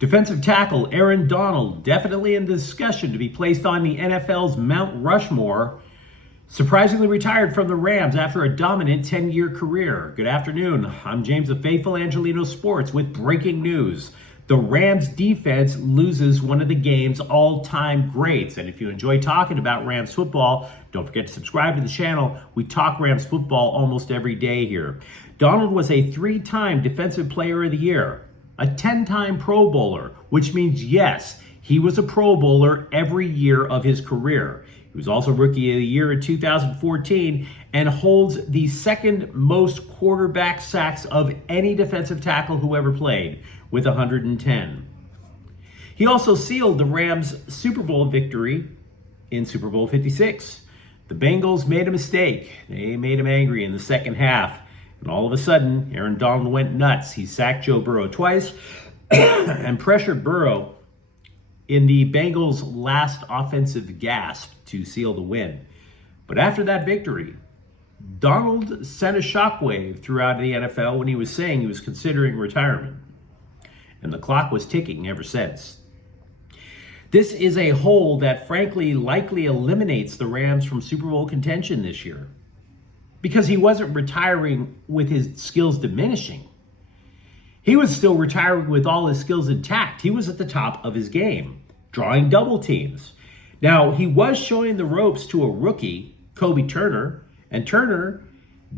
Defensive tackle Aaron Donald, definitely in discussion to be placed on the NFL's Mount Rushmore, surprisingly retired from the Rams after a dominant 10-year career. Good afternoon. I'm James of Faithful Angelino Sports with breaking news. The Rams defense loses one of the game's all-time greats. And if you enjoy talking about Rams football, don't forget to subscribe to the channel. We talk Rams football almost every day here. Donald was a 3-time Defensive Player of the Year, a 10-time Pro Bowler, which means, yes, he was a Pro Bowler every year of his career. He was also Rookie of the Year in 2014 and holds the second most quarterback sacks of any defensive tackle who ever played, with 110. He also sealed the Rams' Super Bowl victory in Super Bowl 56. The Bengals made a mistake. They made him angry in the second half. And all of a sudden, Aaron Donald went nuts. He sacked Joe Burrow twice and pressured Burrow in the Bengals' last offensive gasp to seal the win. But after that victory, Donald sent a shockwave throughout the NFL when he was saying he was considering retirement. And the clock was ticking ever since. This is a hole that frankly likely eliminates the Rams from Super Bowl contention this year, because he wasn't retiring with his skills diminishing. He was still retiring with all his skills intact. He was at the top of his game, drawing double teams. Now, he was showing the ropes to a rookie, Kobe Turner, and Turner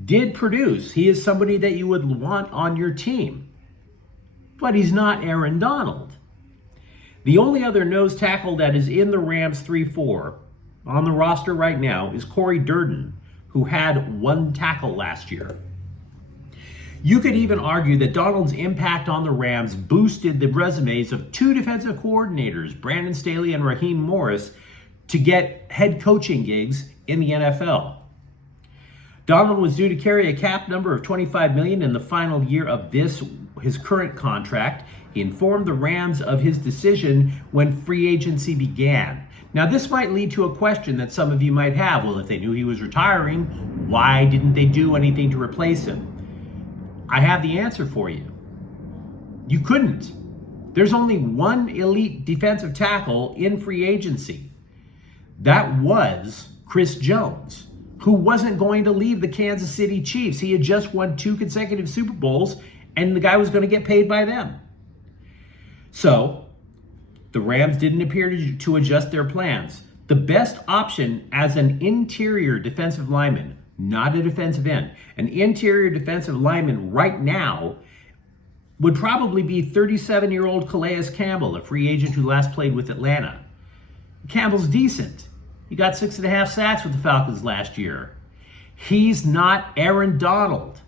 did produce. He is somebody that you would want on your team. But he's not Aaron Donald. The only other nose tackle that is in the Rams 3-4 on the roster right now is Corey Durden, who had 1 tackle last year. You could even argue that Donald's impact on the Rams boosted the resumes of 2 defensive coordinators, Brandon Staley and Raheem Morris, to get head coaching gigs in the NFL. Donald was due to carry a cap number of $25 million in the final year of his current contract. He informed the Rams of his decision when free agency began. Now, this might lead to a question that some of you might have. Well, if they knew he was retiring, why didn't they do anything to replace him? I have the answer for you. You couldn't. There's only one elite defensive tackle in free agency. That was Chris Jones, who wasn't going to leave the Kansas City Chiefs. He had just won 2 consecutive Super Bowls, and the guy was going to get paid by them. So, the Rams didn't appear to adjust their plans. The best option as an interior defensive lineman, not a defensive end, an interior defensive lineman right now would probably be 37-year-old Calais Campbell, a free agent who last played with Atlanta. Campbell's decent. He got 6.5 sacks with the Falcons last year. He's not Aaron Donald.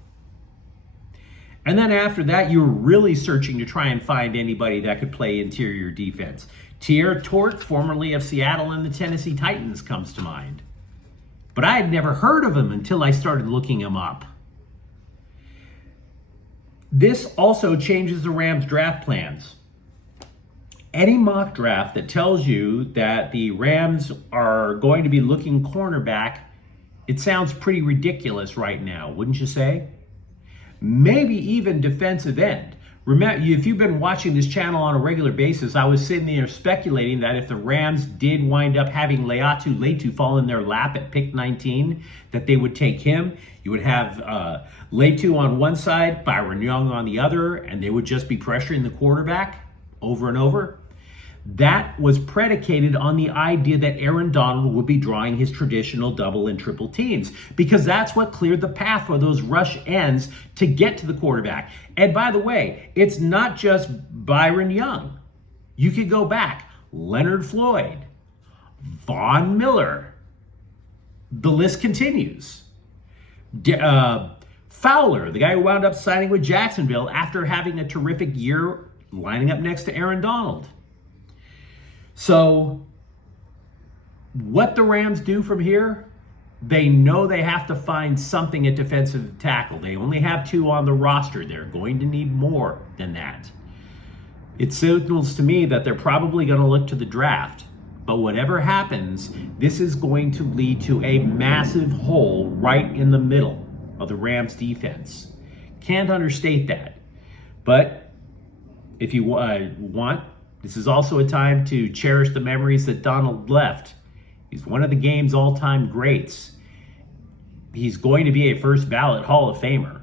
And then after that, you're really searching to try and find anybody that could play interior defense. Teair Tort, formerly of Seattle and the Tennessee Titans, comes to mind. But I had never heard of him until I started looking him up. This also changes the Rams' draft plans. Any mock draft that tells you that the Rams are going to be looking cornerback, it sounds pretty ridiculous right now, wouldn't you say? Maybe even defensive end. Remember, if you've been watching this channel on a regular basis, I was sitting there speculating that if the Rams did wind up having Laiatu Latu fall in their lap at pick 19, that they would take him. You would have Latu on one side, Byron Young on the other, and they would just be pressuring the quarterback over and over. That was predicated on the idea that Aaron Donald would be drawing his traditional double and triple teams, because that's what cleared the path for those rush ends to get to the quarterback. And by the way, it's not just Byron Young. You could go back. Leonard Floyd, Von Miller. The list continues. Fowler, the guy who wound up signing with Jacksonville after having a terrific year lining up next to Aaron Donald. So, what the Rams do from here, they know they have to find something at defensive tackle. They only have 2 on the roster. They're going to need more than that. It signals to me that they're probably going to look to the draft. But whatever happens, this is going to lead to a massive hole right in the middle of the Rams defense. Can't understate that. But If you want, this is also a time to cherish the memories that Donald left. He's one of the game's all-time greats. He's going to be a first ballot Hall of Famer.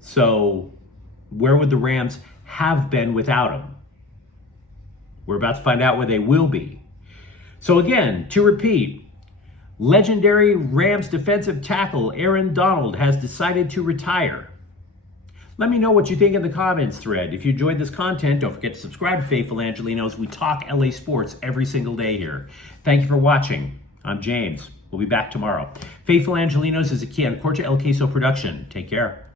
So where would the Rams have been without him? We're about to find out where they will be. So again, to repeat, legendary Rams defensive tackle Aaron Donald has decided to retire. Let me know what you think in the comments thread. If you enjoyed this content, don't forget to subscribe to Faithful Angelinos. We talk LA sports every single day here. Thank you for watching. I'm James. We'll be back tomorrow. Faithful Angelinos is a Corte El Queso production. Take care.